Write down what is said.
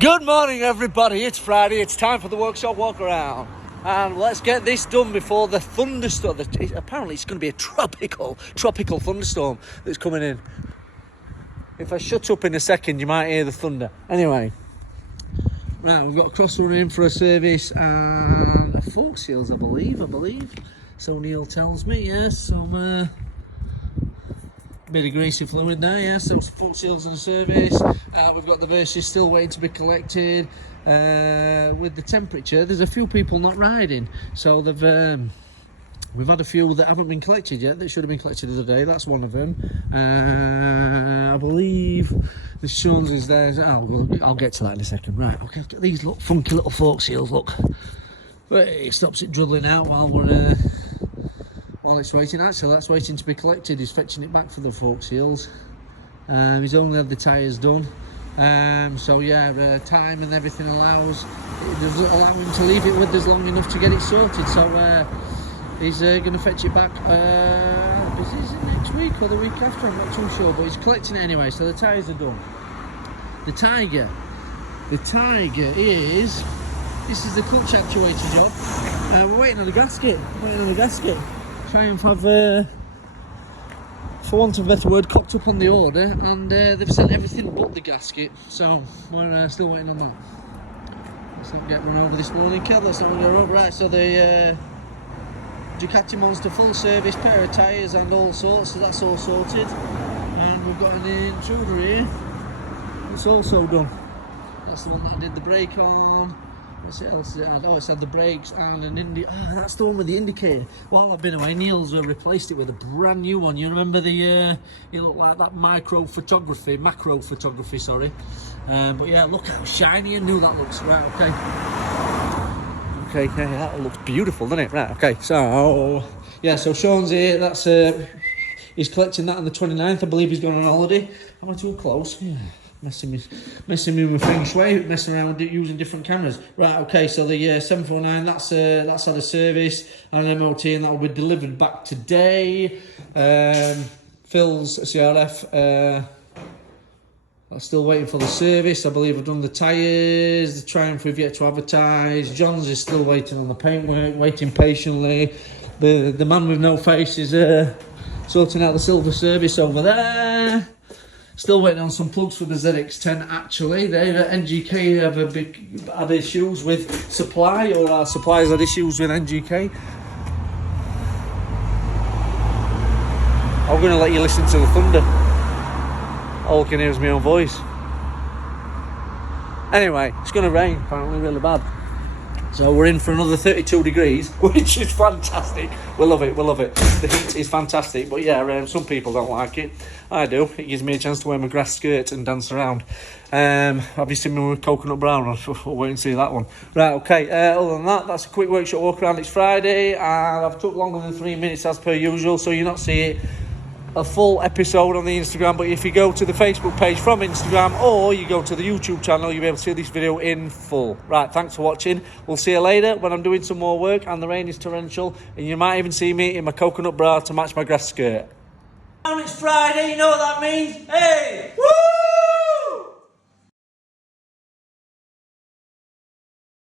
Good morning, everybody. It's Friday. It's time for the workshop walk around, and let's get this done before the thunderstorm. Apparently, it's going to be a tropical thunderstorm that's coming in. If I shut up in a second, you might hear the thunder. Anyway, right, we've got a crossrunner in for a service and a fork seals, I believe. So Neil tells me, yes. Some bit of greasy fluid there, yes. So fork seals and a service. We've got the verses still waiting to be collected. With the temperature, there's a few people not riding, so we've had a few that haven't been collected yet that should have been collected the other day. That's one of them. I believe the Sean's is there. I'll get to that in a second. Right, okay, look at these funky little fork seals, look. It stops it dribbling out while it's waiting. Actually, that's waiting to be collected. He's fetching it back for the fork seals. He's only had the tyres done. So yeah, time and everything allows. It doesn't allow him to leave it with us long enough to get it sorted. So he's going to fetch it back. Is it next week or the week after? I'm not too sure, but he's collecting it anyway. So the tyres are done. The Tiger is. This is the clutch actuator job. We're waiting on the gasket. Try and have, for want of a better word, cocked up on the order, and they've sent everything but the gasket. So we're still waiting on that. Let's not get run over this morning, Kel. Let's not run over. Right, so the Ducati Monster full service, pair of tyres and all sorts. So that's all sorted. And we've got an intruder here. It's also done. That's the one that I did the brake on. What's it else? It's had the brakes and an that's the one with the indicator. While I've been away, Neil's replaced it with a brand new one. You remember it looked like that macro photography, sorry. But yeah, look how shiny and new that looks. Right, okay, that looks beautiful, doesn't it? Right, okay, so yeah, so Sean's here. That's he's collecting that on the 29th. I believe he's going on holiday. Am I too close? Yeah. Messing me with feng shui, messing around with using different cameras. Right, okay, so the 749, that's had a service and an MOT, and that will be delivered back today. Phil's CRF, I'm still waiting for the service. I believe I've done the tyres. The Triumph we've yet to advertise. John's is still waiting on the paintwork, waiting patiently. The man with no face is sorting out the silver service over there. Still waiting on some plugs for the ZX10 actually. They NGK have had issues with supply, or our suppliers had issues with NGK. I'm going to let you listen to the thunder. All I can hear is my own voice. Anyway, it's going to rain apparently really bad. So we're in for another 32 degrees, which is fantastic. We love it. The heat is fantastic, but yeah, some people don't like it. I do. It gives me a chance to wear my grass skirt and dance around. Have you seen me with coconut brown? I'll wait and see that one. Right, okay, other than that, that's a quick workshop walk around. It's Friday, and I've took longer than 3 minutes as per usual, so you're not seeing a full episode on the Instagram, but if you go to the Facebook page from Instagram or you go to the YouTube channel, you'll be able to see this video in full. Right, thanks for watching. We'll see you later when I'm doing some more work and the rain is torrential, and you might even see me in my coconut bra to match my grass skirt. It's Friday, you know what that means? Hey! Woo!